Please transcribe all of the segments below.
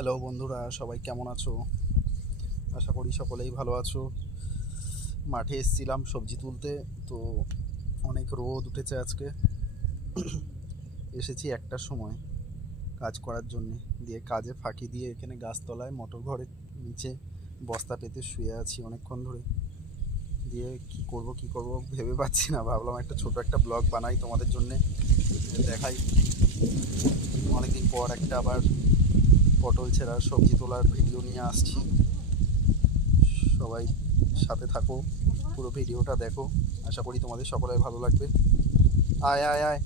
Hello বন্ধুরা, সবাই কেমন আছো? আশা করি সকলেই ভালো আছো। মাঠে এসেছিলাম সবজি তুলতে, তো অনেক রোদ উঠেছে আজকে। এসেছি একটার সময় কাজ করার জন্যে। দিয়ে কাজে ফাঁকি দিয়ে এখানে গাছতলায় মোটর ঘরের নিচে বস্তা পেতে শুয়ে আছি অনেকক্ষণ ধরে। দিয়ে কি করব কি করব ভেবে পাচ্ছি না। ভাবলাম একটা ছোট একটা ব্লগ বানাই তোমাদের জন্যে, দেখাই। অনেকদিন পর একটা আবার পটল ছেঁড়া সবজি তোলার ভিডিও নিয়ে আসছি। সবাই সাথে থাকো, পুরো ভিডিওটা দেখো। আশা করি তোমাদের সকলের ভালো লাগবে। আয় আয় আয়।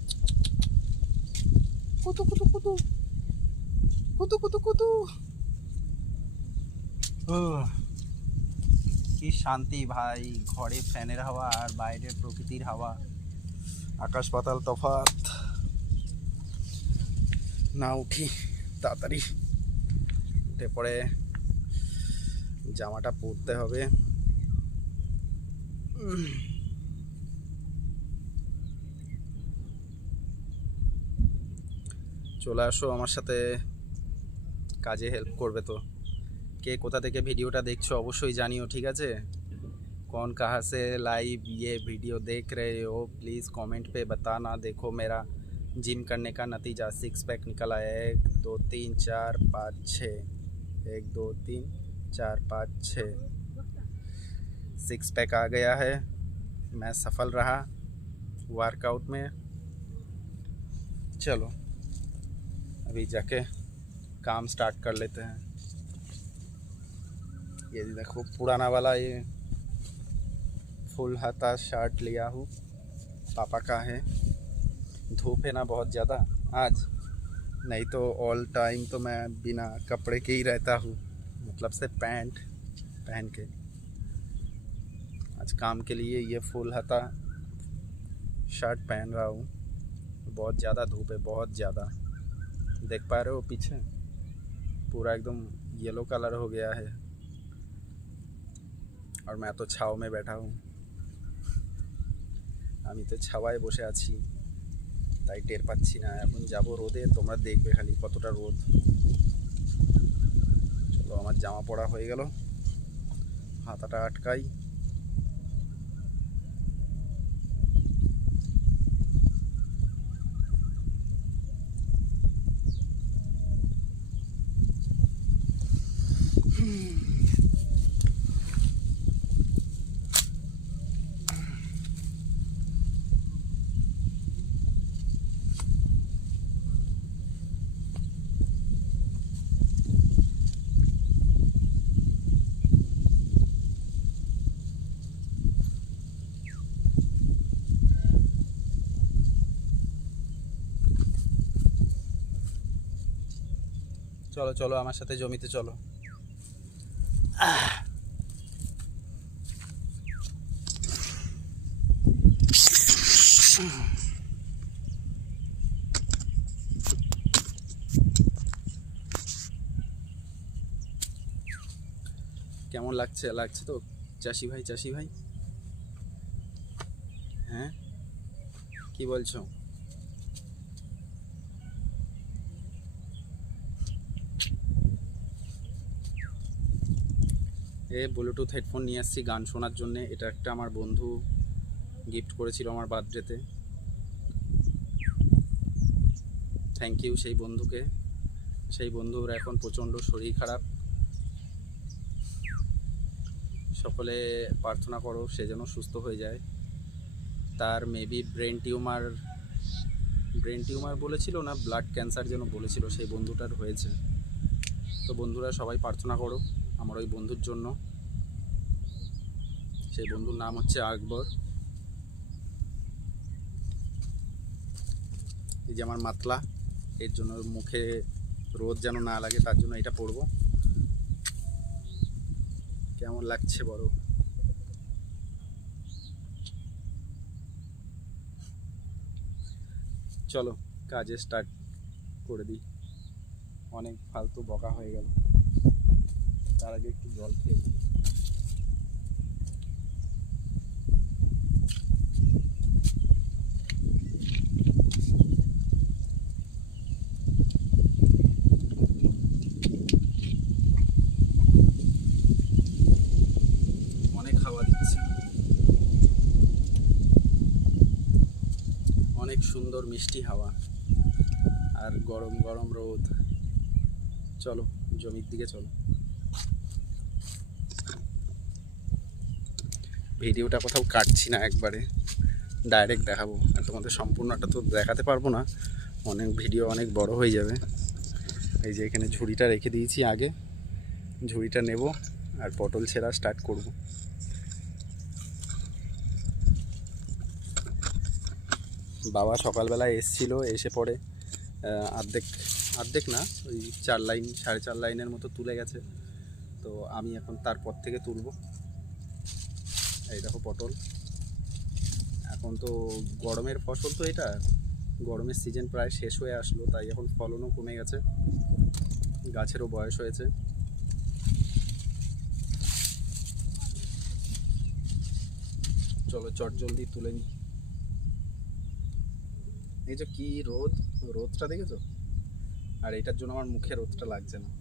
কুতু কুতু কুতু। কুতু কুতু কুতু। কি শান্তি ভাই। ঘরে ফ্যানের হাওয়া আর বাইরের প্রকৃতির হাওয়া। আকাশ পাতাল তফাৎ। না উঠি, তাড়াতাড়ি। উঠে পরে জামাটা পরতে হবে উম। চলে আসো আমার সাথে কাজে হেল্প করবে তো কে কোথা থেকে ভিডিওটা দেখছো অবশ্যই জানিও ঠিক আছে कौन कहाँ से लाइव ये वीडियो देख रहे हो प्लीज़ कमेंट पे बताना देखो मेरा जिम करने का नतीजा सिक्स पैक निकल आया एक दो तीन चार पाँच छः एक, दो, तीन, चार, पाँच, छः। सिक्स पैक आ गया है। मैं सफल रहा वर्कआउट में। चलो, अभी जाके काम स्टार्ट कर लेते हैं। ये देखो, पुराना वाला ये फुल हाथा शर्ट लिया हूँ। पापा का है। धूप है ना बहुत ज़्यादा आज? नहीं तो ऑल टाइम तो मैं बिना कपड़े के ही रहता हूँ मतलब से पैंट पहन के आज काम के लिए ये फुल हाथा शर्ट पहन रहा हूँ बहुत ज़्यादा धूप है बहुत ज़्यादा देख पा रहे हो पीछे पूरा एकदम येलो कलर हो गया है আর मैं তো ছাও মে बैठा हूँ আমি তো ছাওয়ায় বসে আছি তাই টের পাচ্ছি না। এখন যাব রোদে, তোমরা দেখবে খালি কতটা রোদ। চলো, আমার জামা পড়া হয়ে গেল। হাতাটা আটকাই। চলো চলো, আমার সাথে জমিতে চলো। কেমন লাগছে? লাগছে তো? চাষি ভাই চাষি ভাই? হ্যাঁ? কি বলছো? এ ব্লুটুথ হেডফোন নিয়ে আসছি গান শোনার জন্য। এটা একটা আমার বন্ধু গিফট করেছিল আমার বার্থডেতে থ্যাংক ইউ সেই বন্ধুকে। সেই বন্ধুর এখন প্রচণ্ড শরীর খারাপ। সকলে প্রার্থনা করো সে যেন সুস্থ হয়ে যায়। তার maybe brain tumour brain tumour বলেছিল না ব্লাড ক্যান্সার যেন বলেছিল, সেই বন্ধুটার হয়েছে। তো বন্ধুরা সবাই প্রার্থনা করো। আমার ওই বন্ধুর জন্য। সেই বন্ধুর নাম হচ্ছে আকবর। এই যে আমার মাতলা, এর জন্য মুখে রোদ যেন না লাগে, তার জন্য এটা পরবো। কেমন লাগছে বড় চলো, কাজে স্টার্ট করে দিই। অনেক ফালতু বকা হয়ে গেল। তার আগে একটু জল খেয়ে অনেক দিচ্ছে। অনেক সুন্দর মিষ্টি হাওয়া আর গরম গরম রোদ। চলো, জমির দিকে চলো। ভিডিওটা কোথাও কাটছি না একবারে ডাইরেক্ট দেখাবো। আর তোমাদের সম্পূর্ণটা তো দেখাতে পারব না, অনেক ভিডিও অনেক বড় হয়ে যাবে। এই যে এখানে ঝুড়িটা রেখে দিয়েছি আগে, ঝুড়িটা নেব আর পটল ছেঁড়া স্টার্ট করব। বাবা সকালবেলা এসছিল, এসে পরে অর্ধেক অর্ধেক না, ওই চার লাইন, সাড়ে চার লাইনের মতো তুলে গেছে। তো আমি এখন তারপর থেকে তুলব। এই দেখো পটল। এখন তো গরমের ফসল তো এটা। গরমের সিজন প্রায় শেষ হয়ে আসলো, তাই এখন ফলনও কমে গেছে। গাছেরও বয়স হয়েছে। চলো চট জলদি তুলে নি। এই যে কি রোদ, রোদটা দেখেছ? আর এটার জন্য আমার মুখে রোদটা লাগছে না।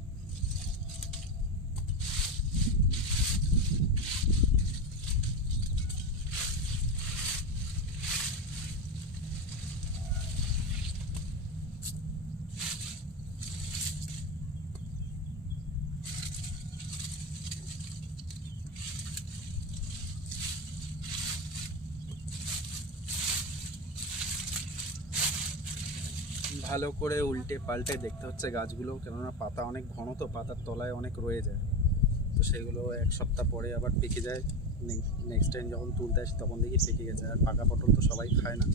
ভালো করে উল্টে পাল্টে দেখতে হচ্ছে গাছগুলো, কেননা পাতা অনেক ঘন তো, পাতার তলায় অনেক রয়ে যায়। তো সেগুলো এক সপ্তাহ পরে আবার পেকে যায়। নেক্সট টাইম যখন তুলতে আসি তখন দেখি পেকে গেছে। আর পাকা পটল তো সবাই খায় না।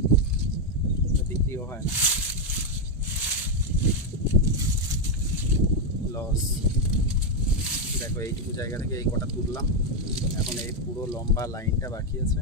বিক্রিও হয় না। লস দেখো, এইটুকু জায়গা থেকে এই কটা তুললাম। এখন এই পুরো লম্বা লাইনটা বাকি আছে।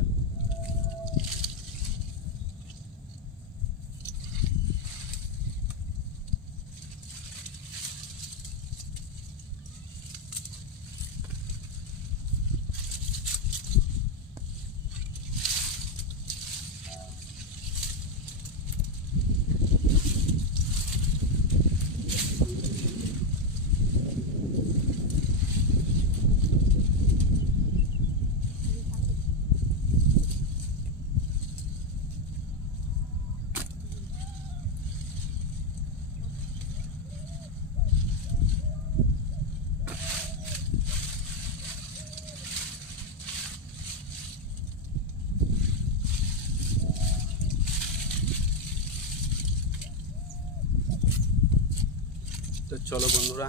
তো চলো বন্ধুরা,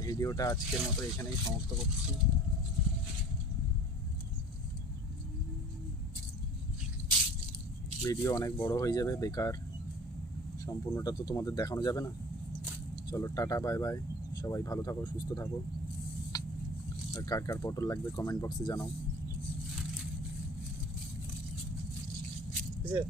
ভিডিওটা আজকের মতো এখানেই সমাপ্ত করছি। ভিডিও অনেক বড় হয়ে যাবে, বেকার। সম্পূর্ণটা তো তোমাদের দেখানো যাবে না। চলো, টাটা, বাই বাই। সবাই ভালো থাকো, সুস্থ থাকো। আর কার কার পটল লাগবে কমেন্ট বক্সে জানাও। ঠিক আছে